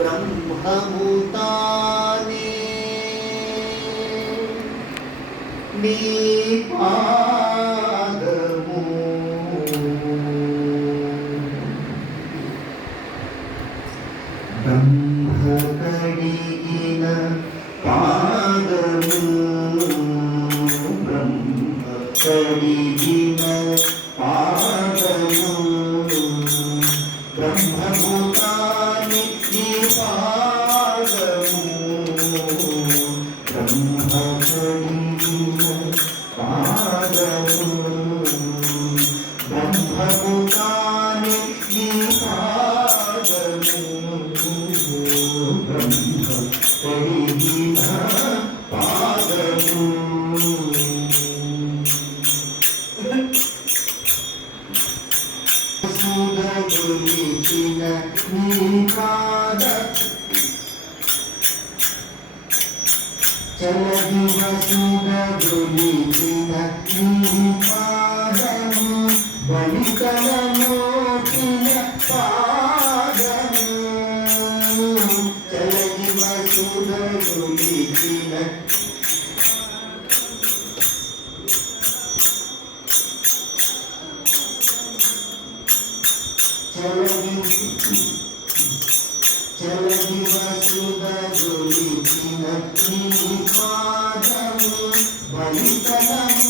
ब्रह्मभूतानि। निपादमो। ब्रह्मकडिगिन पादमो। ब्रह्मकडिगिन చూడగులిచిన నీ పాద చలదివ చూడగులిచిన నీ పాదము బలికల మోచిన పాదము చలదివ చూడగులిచిన బలితలము